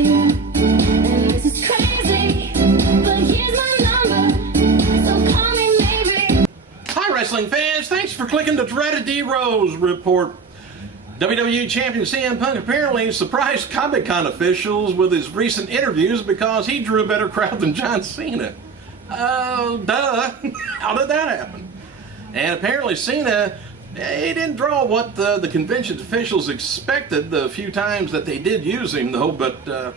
This is crazy, but here's my number, so call me maybe. Hi wrestling fans, thanks for clicking the dreaded D-Rose report. WWE Champion CM Punk apparently surprised Comic-Con officials with his recent interviews because he drew a better crowd than John Cena. Duh. How did that happen? And apparently Cena, he didn't draw what the convention's officials expected the few times that they did use him, though. But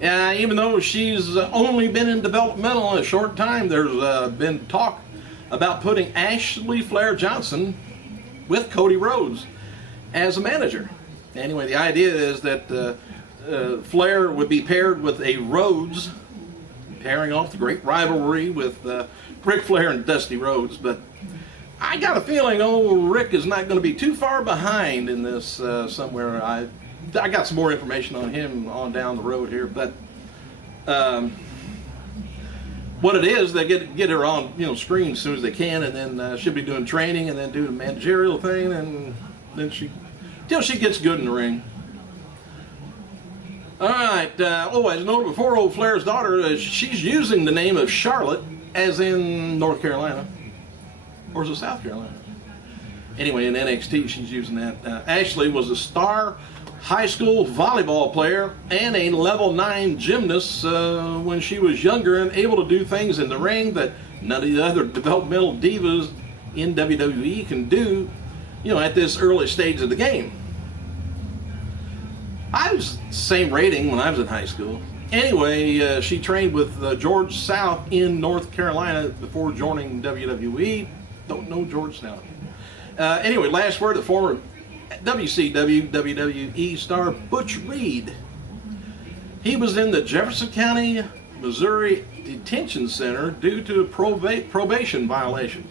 even though she's only been in developmental a short time, there's been talk about putting Ashley Flair Johnson with Cody Rhodes as a manager. Anyway, the idea is that Flair would be paired with a Rhodes, pairing off the great rivalry with Ric Flair and Dusty Rhodes. But I got a feeling old Rick is not going to be too far behind in this somewhere. I got some more information on him on down the road here, but what it is, they get her on screen as soon as they can, and then she'll be doing training and then do the managerial thing, and then till she gets good in the ring. All right. As noted before, old Flair's daughter, she's using the name of Charlotte, as in North Carolina, or is it South Carolina? Anyway, in NXT, she's using that. Ashley was a star high school volleyball player and a level 9 gymnast when she was younger, and able to do things in the ring that none of the other developmental divas in WWE can do, at this early stage of the game. I was the same rating when I was in high school. Anyway, she trained with George South in North Carolina before joining WWE. Don't know George South. Anyway, last word, the former WCW WWE star Butch Reed. He was in the Jefferson County, Missouri Detention Center due to a probation violation.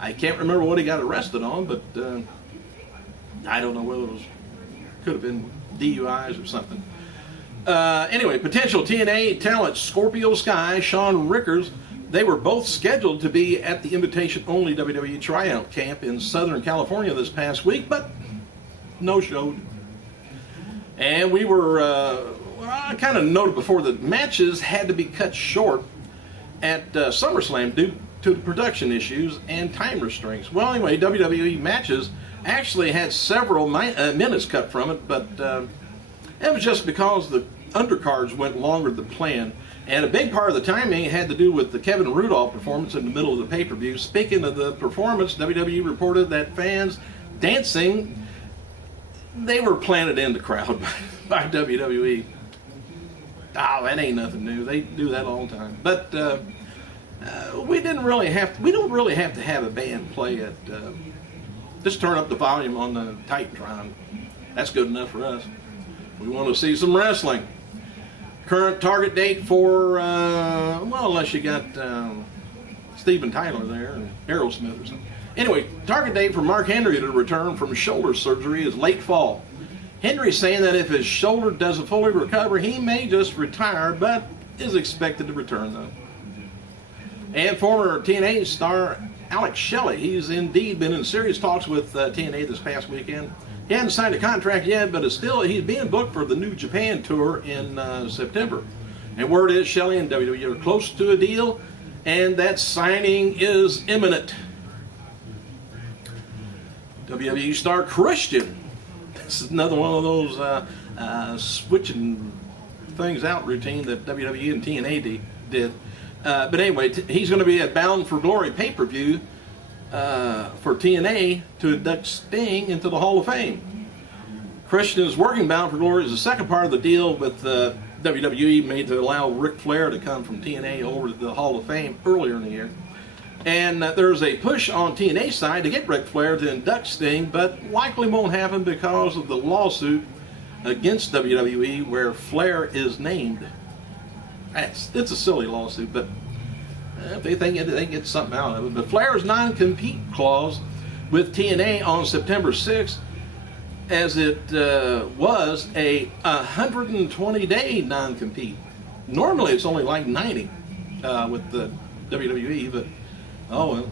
I can't remember what he got arrested on, but I don't know whether it could have been DUIs or something. Anyway, potential TNA talent Scorpio Sky, Shawn Rickers, they were both scheduled to be at the invitation-only WWE tryout camp in Southern California this past week, but no-showed. And we were, I kind of noted before that matches had to be cut short at SummerSlam due to the production issues and time restraints. Well, anyway, WWE matches actually had several minutes cut from it, but it was just because the undercards went longer than planned. And a big part of the timing had to do with the Kevin Rudolph performance in the middle of the pay-per-view. Speaking of the performance, WWE reported that fans dancing, they were planted in the crowd by WWE. Oh, that ain't nothing new. They do that all the time. But we don't really have to have a band play at. Just turn up the volume on the Titantron. That's good enough for us. We want to see some wrestling. Current target date for, unless you got Steven Tyler there and Aerosmith or something. Anyway, target date for Mark Henry to return from shoulder surgery is late fall. Henry's saying that if his shoulder doesn't fully recover, he may just retire, but is expected to return though. And former TNA star Alex Shelley, he's indeed been in serious talks with TNA this past weekend. He hasn't signed a contract yet, but he's being booked for the New Japan tour in September. And word is Shelley and WWE are close to a deal, and that signing is imminent. WWE star Christian. This is another one of those switching things out routine that WWE and TNA did. But anyway, he's going to be at Bound for Glory pay-per-view for TNA to induct Sting into the Hall of Fame. Christian is working Bound for Glory as the second part of the deal with WWE made to allow Ric Flair to come from TNA over to the Hall of Fame earlier in the year. And there's a push on TNA's side to get Ric Flair to induct Sting, but likely won't happen because of the lawsuit against WWE where Flair is named. It's a silly lawsuit, but if they think they get something out of it. But Flair's non-compete clause with TNA on September 6th, as it was a 120-day non-compete. Normally it's only like 90 with the WWE, but oh well.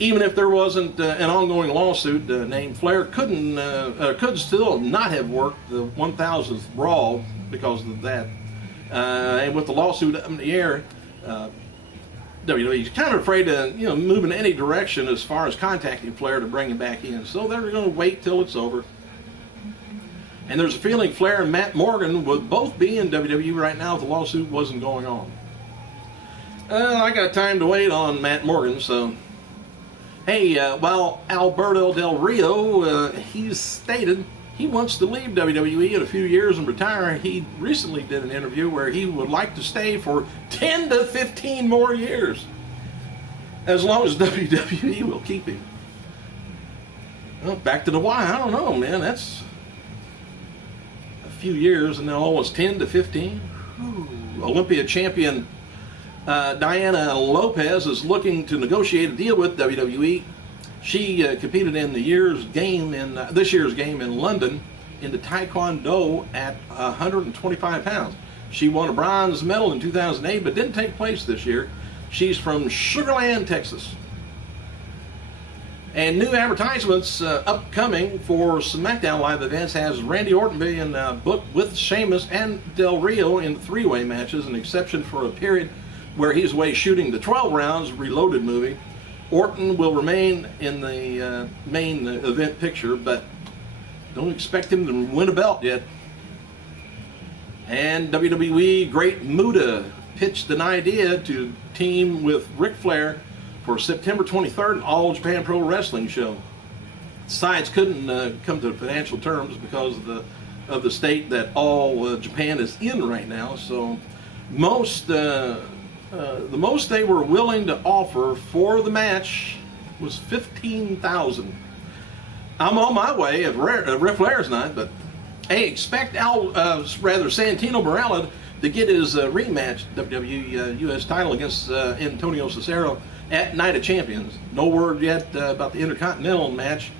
even if there wasn't an ongoing lawsuit named Flair could still not have worked the 1000th Raw because of that. And with the lawsuit up in the air, WWE's kind of afraid to move in any direction as far as contacting Flair to bring him back in. So they're going to wait till it's over. And there's a feeling Flair and Matt Morgan would both be in WWE right now if the lawsuit wasn't going on. I got time to wait on Matt Morgan, so... Hey, while Alberto Del Rio, he's stated he wants to leave WWE in a few years and retire. He recently did an interview where he would like to stay for 10 to 15 more years, as long as WWE will keep him. Well, back to the why, I don't know, man. That's a few years, and then almost 10 to 15. Ooh. Olympia champion Diana Lopez is looking to negotiate a deal with WWE. She competed in this year's game in London in the Taekwondo at 125 pounds. She won a bronze medal in 2008, but didn't take place this year. She's from Sugar Land, Texas. And new advertisements upcoming for SmackDown Live events has Randy Orton being booked with Sheamus and Del Rio in three-way matches, an exception for a period where he's away shooting the 12 rounds Reloaded movie. Orton will remain in the main event picture, but don't expect him to win a belt yet. And WWE great Muta pitched an idea to team with Ric Flair for September 23rd an All Japan Pro Wrestling show. Sides couldn't come to financial terms because of the state that All Japan is in right now. So the most they were willing to offer for the match was $15,000. I'm on my way if Ric Flair's not, but hey, expect Santino Marella to get his rematch WWE U.S. title against Antonio Cesaro at Night of Champions. No word yet about the Intercontinental match.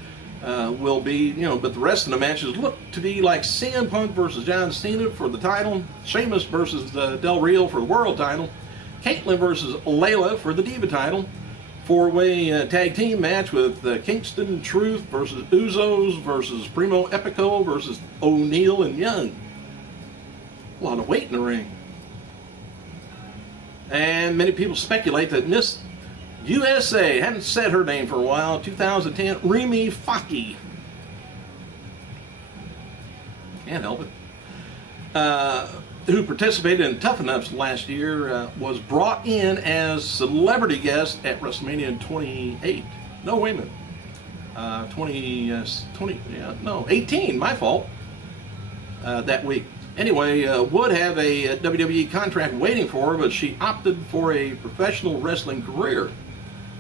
Will be, but the rest of the matches look to be like CM Punk versus John Cena for the title, Sheamus versus Del Rio for the world title, Caitlyn versus Layla for the Diva title, four-way tag team match with Kingston Truth versus Usos versus Primo Epico versus O'Neal and Young. A lot of weight in the ring. And many people speculate that Miss USA, haven't said her name for a while, 2010, Remy Faki. Can't help it. Who participated in Tough Enoughs last year, was brought in as celebrity guest at WrestleMania 28. No, wait a minute. 18, my fault, that week. Anyway, would have a WWE contract waiting for her, but she opted for a professional wrestling career.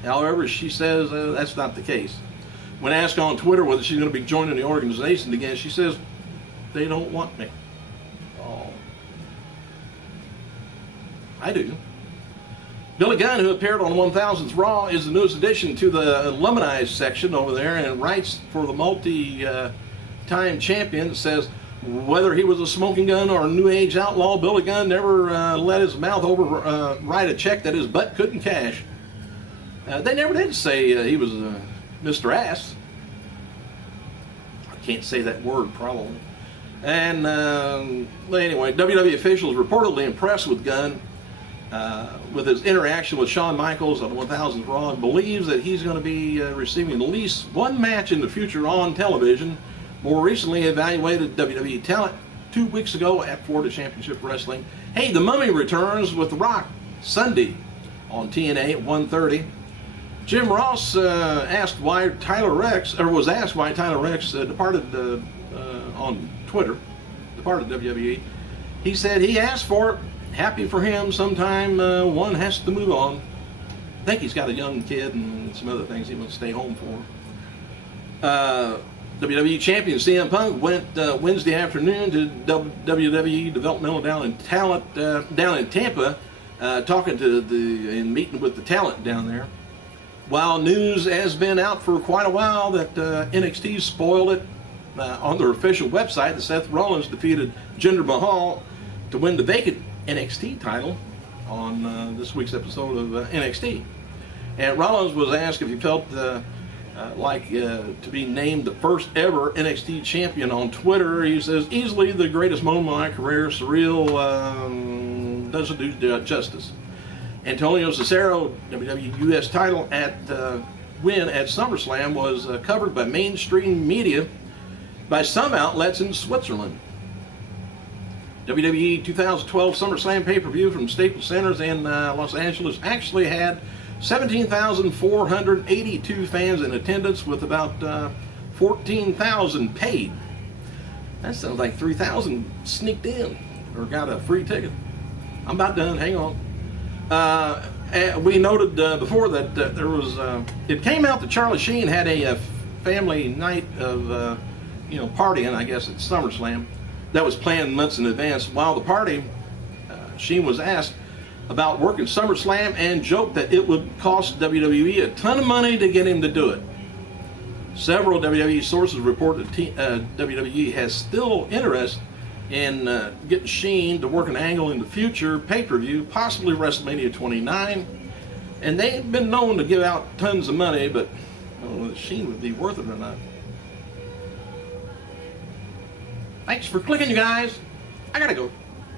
However, she says that's not the case. When asked on Twitter whether she's going to be joining the organization again, she says, they don't want me. Oh. I do. Billy Gunn, who appeared on 1000th Raw, is the newest addition to the Alumni section over there and writes for the multi-time champion. Says, whether he was a smoking gun or a new age outlaw, Billy Gunn never let his mouth write a check that his butt couldn't cash. They never did say he was Mr. Ass. I can't say that word, probably. And anyway, WWE officials reportedly impressed with Gunn with his interaction with Shawn Michaels on 1000th Raw, and believes that he's going to be receiving at least one match in the future on television. More recently evaluated WWE talent 2 weeks ago at Florida Championship Wrestling. Hey, The Mummy returns with The Rock Sunday on TNA at 1:30. Jim Ross was asked why Tyler Rex departed on Twitter, departed WWE. He said he asked for it. Happy for him. Sometime one has to move on. I think he's got a young kid and some other things he wants to stay home for. WWE champion CM Punk went Wednesday afternoon to WWE Developmental down in Tampa, talking to and meeting with the talent down there. While news has been out for quite a while that NXT spoiled it on their official website, that Seth Rollins defeated Jinder Mahal to win the vacant NXT title on this week's episode of NXT. And Rollins was asked if he felt to be named the first ever NXT champion on Twitter. He says, easily the greatest moment of my career, surreal, doesn't do justice. Antonio Cesaro, WWE US title win at SummerSlam was covered by mainstream media by some outlets in Switzerland. WWE 2012 SummerSlam pay-per-view from Staples Centers in Los Angeles actually had 17,482 fans in attendance, with about 14,000 paid. That sounds like 3,000 sneaked in or got a free ticket. I'm about done, hang on. We noted before that there was, it came out that Charlie Sheen had a family night of, partying, I guess, at SummerSlam that was planned months in advance. While the party, Sheen was asked about working SummerSlam and joked that it would cost WWE a ton of money to get him to do it. Several WWE sources report that WWE has still interest in getting Sheen to work an angle in the future pay-per-view, possibly WrestleMania 29. And they've been known to give out tons of money, but I don't know if Sheen would be worth it or not. Thanks for clicking, you guys. I gotta go.